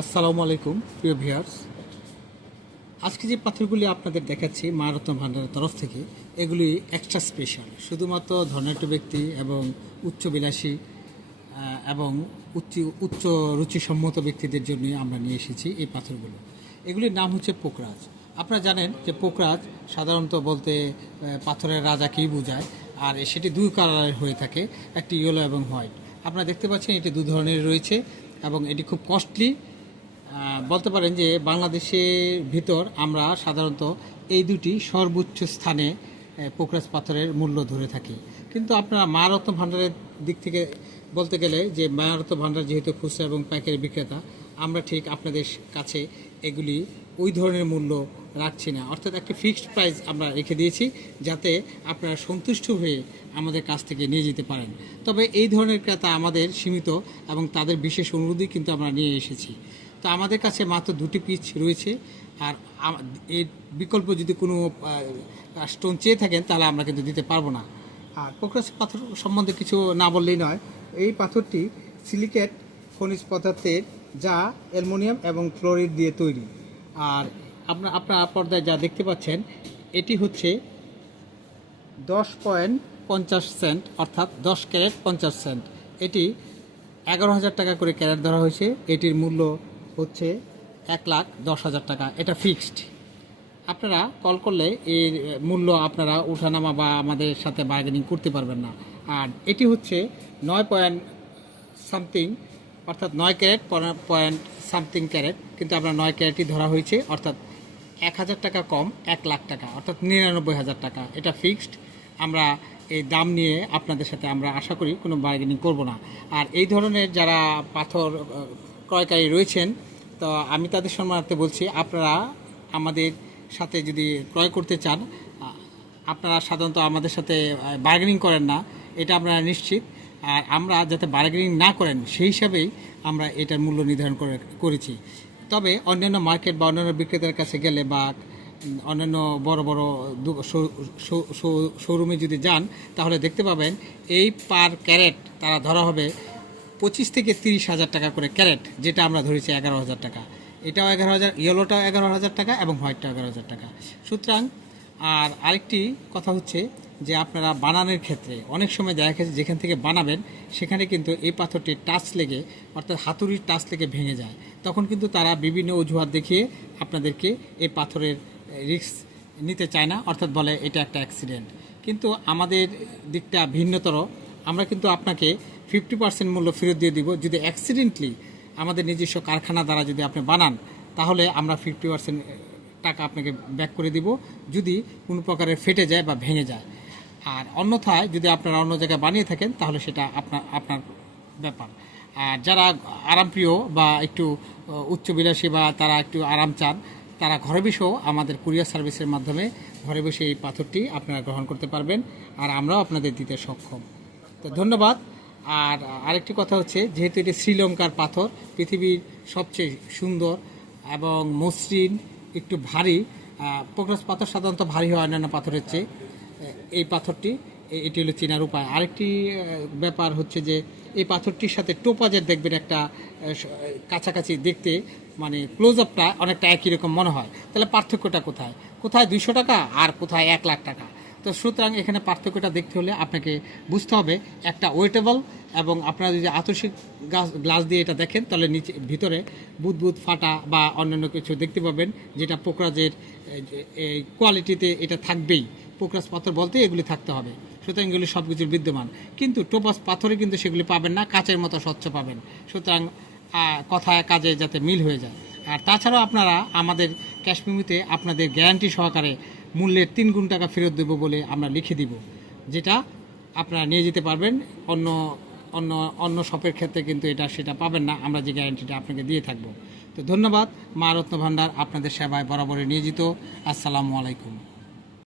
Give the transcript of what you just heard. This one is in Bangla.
আসসালামু আলাইকুম প্রিয় ভিউয়ার্স। আজকে যে পাথরগুলি আপনাদের দেখাচ্ছি মা রত্ন তরফ থেকে এগুলি এক্সট্রা স্পেশাল শুধুমাত্র ধর্নাঢ্য ব্যক্তি এবং উচ্চবিলাসী আহ, এবং উচ্চ উচ্চ রুচিসম্মত ব্যক্তিদের জন্যই আমরা নিয়ে এসেছি এই পাথরগুলো। এগুলির নাম হচ্ছে পোকরাজ। আপনারা জানেন যে পোকরাজ সাধারণত বলতে পাথরের রাজাকেই বোঝায় আর সেটি দুই কালারের হয়ে থাকে একটি ইয়েলো এবং হোয়াইট। আপনারা দেখতে পাচ্ছেন এটি দু ধরনের রয়েছে এবং এটি খুব কস্টলি বলতে পারেন যে বাংলাদেশের ভিতর আমরা সাধারণত এই দুটি সর্বোচ্চ স্থানে পোকরাজ পাথরের মূল্য ধরে থাকি। কিন্তু আপনারা মা ভাণ্ডারের দিক থেকে বলতে গেলে যে মা রত্ন ভাণ্ডার যেহেতু খুচরা এবং পাইকারি বিক্রেতা, আমরা ঠিক আপনাদের কাছে এগুলি ওই ধরনের মূল্য রাখছি না। অর্থাৎ একটা ফিক্সড প্রাইস আমরা রেখে দিয়েছি যাতে আপনারা সন্তুষ্ট হয়ে আমাদের কাছ থেকে নিয়ে যেতে পারেন। তবে এই ধরনের ক্রেতা আমাদের সীমিত এবং তাদের বিশেষ অনুরোধই কিন্তু আমরা নিয়ে এসেছি। তো আমাদের কাছে মাত্র দুটি পিচ রয়েছে। আর এর বিকল্প যদি কোনো স্টোন চেয়ে থাকেন, তাহলে আমরা কিন্তু দিতে পারব না। আর পোকরাস পাথর সম্বন্ধে কিছু না বললেই নয়, এই পাথরটি সিলিকেট খনিজ পদার্থের যা অ্যালুমিনিয়াম এবং ফ্লোরিড দিয়ে তৈরি। আর আপনার আপনার পর্দায় যা দেখতে পাচ্ছেন, এটি হচ্ছে দশ পয়েন্ট পঞ্চাশ সেন্ট, অর্থাৎ দশ ক্যারেট পঞ্চাশ সেন্ট। এটি এগারো হাজার টাকা করে ক্যারেট ধরা হয়েছে। এটির মূল্য হচ্ছে এক লাখ দশ হাজার টাকা। এটা ফিক্সড আপনারা কল করলে এর মূল্য আপনারা ওঠানামা বা আমাদের সাথে বার্গেনিং করতে পারবেন না। আর এটি হচ্ছে নয় পয়েন্ট সামথিং অর্থাৎ নয় ক্যারেট পয়েন্ট সামথিং ক্যারেট। কিন্তু আপনার নয় ক্যারেটই ধরা হয়েছে, অর্থাৎ এক হাজার টাকা কম, এক লাখ টাকা, অর্থাৎ নিরানব্বই হাজার টাকা। এটা ফিক্সড আমরা এই দাম নিয়ে আপনাদের সাথে আমরা আশা করি কোনো বার্গেনিং করব না। আর এই ধরনের যারা পাথর ক্রয়কারী রয়েছেন, তো আমি তাদের সম্মানার্থে বলছি, আপনারা আমাদের সাথে যদি ক্রয় করতে চান আপনারা সাধারণত আমাদের সাথে বার্গেনিং করেন না, এটা আপনারা নিশ্চিত। আর আমরা যাতে বার্গেনিং না করেন, সেই হিসাবেই আমরা এটার মূল্য নির্ধারণ করে, করেছি। তবে অন্যান্য মার্কেট বা অন্যান্য বিক্রেতার কাছে গেলে বা অন্যান্য বড় বড় শোরুমে যদি যান, তাহলে দেখতে পাবেন, এই পার ক্যারেট তারা ধরা হবে পঁচিশ থেকে তিরিশ হাজার টাকা করে ক্যারেট, যেটা আমরা ধরেছি এগারো হাজার টাকা। এটাও এগারো হাজার, ইয়েলোটাও এগারো হাজার টাকা এবং হোয়াইটটাও এগারো হাজার টাকা। সুতরাং, আর আরেকটি কথা হচ্ছে যে আপনারা বানানোর ক্ষেত্রে, অনেক সময় দেখা গেছে যেখান থেকে বানাবেন, সেখানে কিন্তু এই পাথরটি টাচ লেগে, অর্থাৎ হাতুড়ির টাচ লেগে ভেঙে যায়। তখন কিন্তু তারা বিভিন্ন অজুহাত দেখিয়ে আপনাদেরকে এই পাথরের রিস্ক নিতে চায় না, অর্থাৎ বলে এটা একটা অ্যাক্সিডেন্ট। কিন্তু আমাদের দিকটা ভিন্নতর। আমরা কিন্তু আপনাকে ফিফটি পার্সেন্ট মূল্য ফেরত দিয়ে দিব। যদি অ্যাক্সিডেন্টলি আমাদের নিজস্ব কারখানা দ্বারা যদি আপনি বানান, তাহলে আমরা ফিফটি পার্সেন্ট টাকা আপনাকে ব্যাক করে দিব। যদি কোনো প্রকারের ফেটে যায় বা ভেঙে যায়। আর অন্যথায় যদি আপনারা অন্য জায়গায় বানিয়ে থাকেন, তাহলে সেটা আপনার আপনার ব্যাপার। আর যারা আরামপ্রিয় বা একটু উচ্চবিলাসী বা তারা একটু আরাম চান, তারা ঘরে বসেও আমাদের কুরিয়ার সার্ভিসের মাধ্যমে ঘরে বসে এই পাথরটি আপনারা গ্রহণ করতে পারবেন। আর আমরাও আপনাদের দিতে সক্ষম। তো ধন্যবাদ। আর আরেকটি কথা হচ্ছে, যেহেতু এটি শ্রীলঙ্কার পাথর, পৃথিবীর সবচেয়ে সুন্দর এবং মসৃণ, একটু ভারী পোকরাস পাথর সাধারণত ভারী হয় অন্যান্য পাথরের চেয়ে এই পাথরটি এটি হলো চেনার উপায়। আরেকটি ব্যাপার হচ্ছে যে, এই পাথরটির সাথে টোপাজের দেখবেন একটা কাছাকাছি দেখতে মানে ক্লোজ আপটা অনেকটা একই রকম মনে হয়। তাহলে পার্থক্যটা কোথায়? কোথায় দুইশো টাকা আর কোথায় এক লাখ টাকা? তো সুতরাং এখানে পার্থক্যটা দেখতে হলে আপনাকে বুঝতে হবে একটা ওয়েটেবল এবং আপনারা যদি আতসিক গাছ গ্লাস দিয়ে এটা দেখেন, তাহলে নিচে, ভিতরে বুদবুদ, ফাটা বা অন্যান্য কিছু দেখতে পাবেন, যেটা পোকরাজের কোয়ালিটিতে এটা থাকবেই। পোকরাজ পাথর বলতে এগুলি থাকতে হবে। সুতরাং এগুলি সব কিছুর বিদ্যমান। কিন্তু টোপাস পাথরে কিন্তু সেগুলি পাবেন না, কাচের মতো স্বচ্ছ পাবেন। সুতরাং কথায় কাজে যাতে মিল হয়ে যায়। আর তাছাড়াও আপনারা আমাদের ক্যাশমিমিতে আপনাদের গ্যারান্টি সহকারে মূল্যের তিন গুণ টাকা ফেরত দেবো বলে আমরা লিখে দিব, যেটা আপনারা নিয়ে যেতে পারবেন। অন্য অন্য অন্য শপের ক্ষেত্রে কিন্তু এটা, সেটা পাবেন না। আমরা যে গ্যারান্টিটা আপনাকে দিয়ে থাকব। তো ধন্যবাদ মা রত্ন ভাণ্ডার আপনাদের সেবায় বরাবরই নিয়োজিত। আসসালামু আলাইকুম।